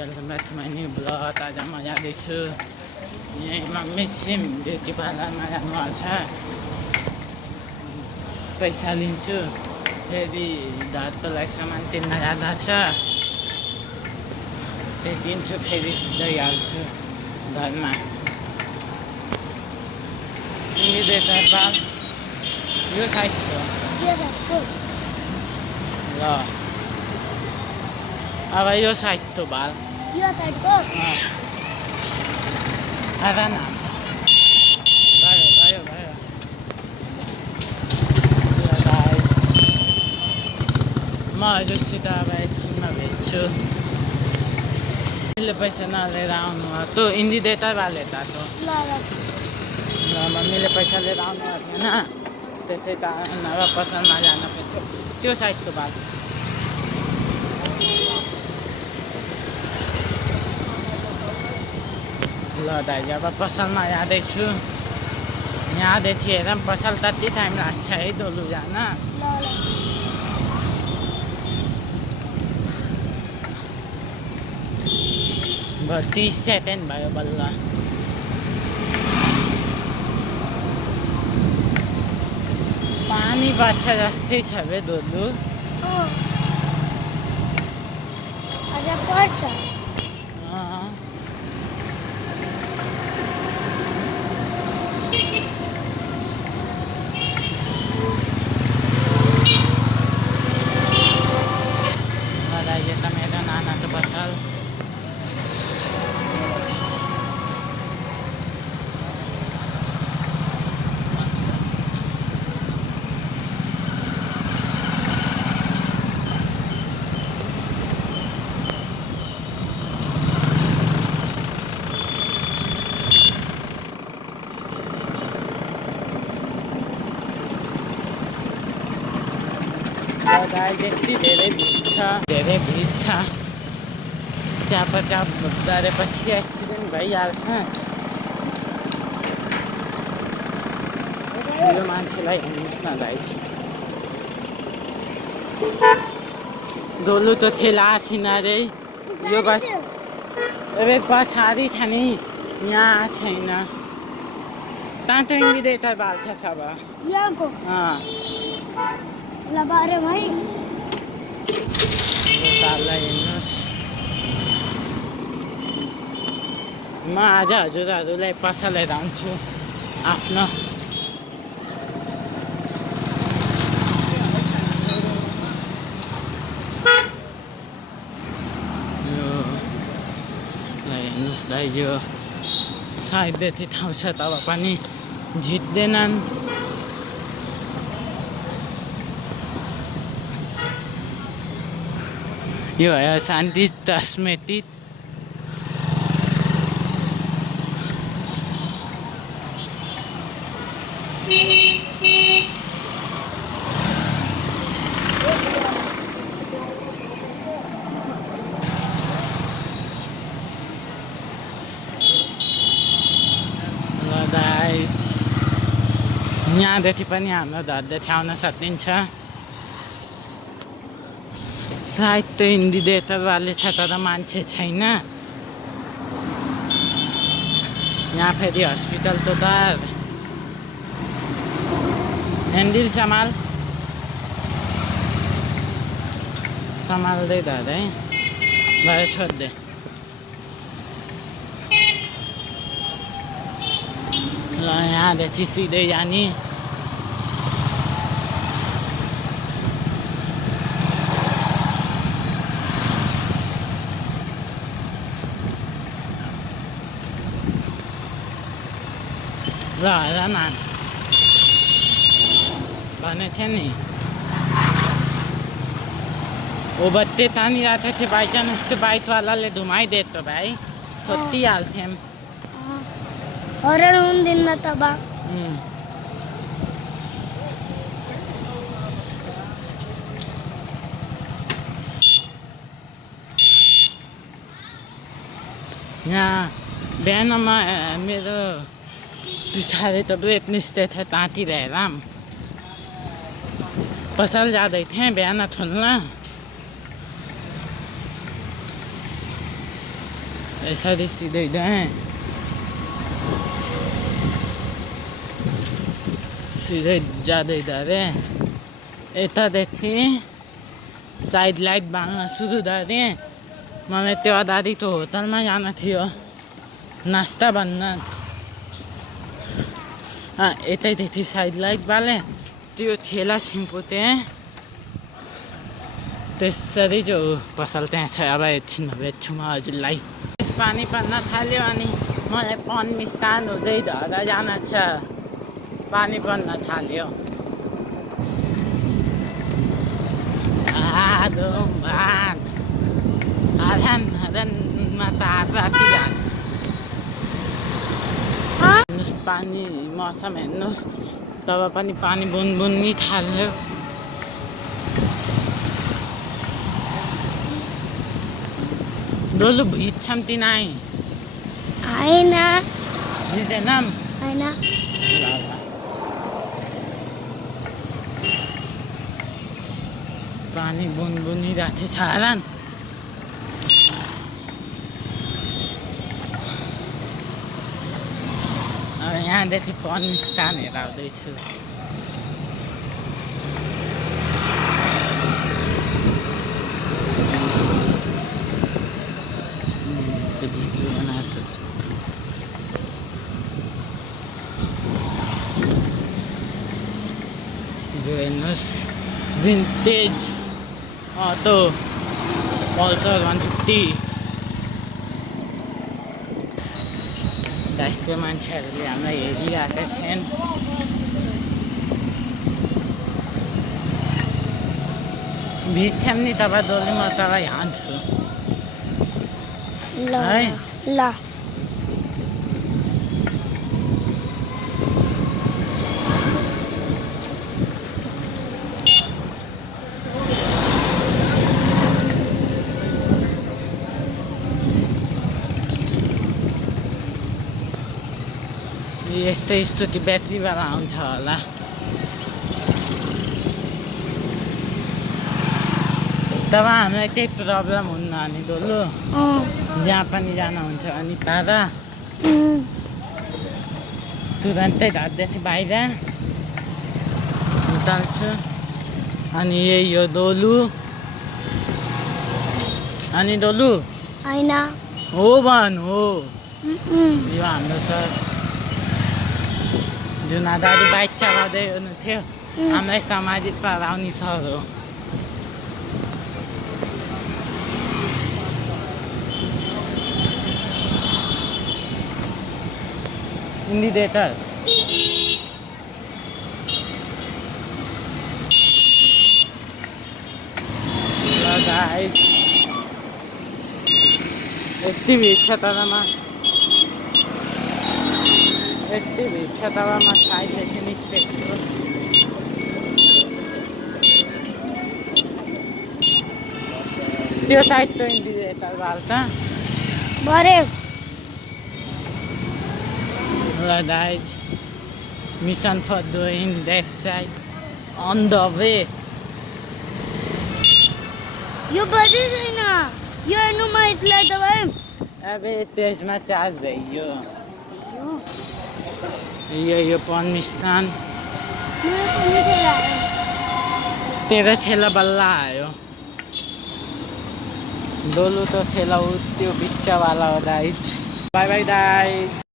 Welcome back to my new blog. आज म जाँदैछु यहीँमा मिसिम ब्युटी पार्लरमा जानुपर्छ, पैसा लिन्छु, फेरि घरको लागि सामान किन्न जाँदा छ, त्यो दिन्छु, फेरि गइहाल्छु घरमा। तिमीले त बाल यो साइडको ल, अब यो साइडको बाल आधा न भयो भयो भयो। म हजुरसित अब एकछिनमा भेट्छु। मम्मीले पैसा नलिएर आउनु तँ हिन्दी देता बाल यता त ल, मम्मीले पैसा लिएर आउनु थिएन, त्यसै कारण नभए पसलमा जान पर्छ। त्यो साइडको बाल ल दाइजी, अब पसलमा जाँदैछु। यहाँदेखि हेर पसल कति टाइम लाग्छ है दोलु जान। 30 सेकेन्ड भयो बल्ल। पानी बच्छ जस्तै छ बे दोलु। पर्छ मेरो नानाको पसल। यति धेरै भिड छ, धेरै भिड छ। चापाचाप गरेपछि एक्सिडेन्ट भइहाल्छ। यो मान्छेलाई हेर्नुहोस् न दाइजी, दोलु त ठेला छैन रे। यो बस पछाडि छ नि, यहाँ छैन। तातो हिँडिँदै त बाल्छ सब यहाँको लबारे भाइ ताललाई हेर्नुहोस्। म आज हजुरहरूलाई पसल लिएर आउँछु आफ्नो। हेर्नुहोस् दाइजी, यो सायद यति ठाउँ छ तब पनि जित्दैनन्। यो है शान्ति तस्मेटित। यहाँदेखि पनि हाम्रो घरदेखि आउन सकिन्छ। सायद त हिन्दी देतरवाले छ, तर मान्छे छैन। यहाँ फेरि हस्पिटल त ह्यान्डल सम्हाल्दै धर है, भयो छोड्दे। ल यहाँदेखि सिधै जाने। ल हेर न, भनेको थियो नि वो बत्ती तानिरहेको थियो, बाइचान्स त्यो बाइकवालाले धुमाइदिएको त भाइ, खोतिहाल्थ्यौँ। हरण हुँदैन तब। यहाँ बिहानमा मेरो पछाडि त ब्रेक निस्दै थियो, तातिरहेर पसल जाँदै थिएँ बिहान ठुल्न। यसरी सिधै गएँ सिधै जाँदै गएँ यतादेखि साइड लाइट बाल्न सुरु गरेँ मलाई त्यो अगाडि त्यो होटलमा जान थियो नास्ता भन्न यतैदेखि साइड लाइट बालेँ त्यो ठेला छिम्पुतेँ त्यसरी जो पसल त्यहाँ छ अब एकछिनमा भेट्छु म हजुरलाई पानी पर्न थाल्यो अनि मलाई पन मिस्तान हुँदै धर जान छ पानी पर्न थाल्यो भात हारानमा त हात राखिरहेको हेर्नुहोस् पानी मौसम हेर्नुहोस् तब पनि पानी बुनबुनी थाल्यो डोलु भिज्छौँ तिनाइ होइन भिजेनौँ होइन पानी बुनबुनी राखेको छ हारान अब यहाँदेखि पन स्थान हेर आउँदैछु यो हेर्नुहोस् भिन्टेज अटो पल्सर 150 दाइस्ते मान्छेहरूले हामीलाई हेरिरहेका थिएन भिज्छौँ नि तपाईँ डोली म तपाईँ हान्छु ल है ल यस्तै स्तुति ब्याट्रीवाला आउँछ होला तब हामीलाई त्यही प्रब्लम हुन्न अनि डोलो जहाँ पनि जानुहुन्छ अनि तारा तुरन्तै धर्दैथ्यो बाहिर निकाल्छु अनि यही यो डोलु अनि डोलु होइन हो भन हो यो हाम्रो सर जुन दाजु बाइक चलाउँदै हुनुहुन्थ्यो हामीलाई सामाजिक पढाउने सर हो इन्डिकेटर यति भिड छ तलमा यति भिड छ तलमा साइडदेखि निस्केको त्यो साइड त इन्डिकेटर बाल्छ भरे guys, mission for doing that side on the way. यो बजे छैन यो हेर्नुमा यसलाई तपाईँ अबे त्यसमा चार्ज भयो यो पन स्थान तेरो ठेला बल्ल आयो डोलु तो ठेला उ त्यो बिच्चावाला हो गाइज बाई बाई गाइज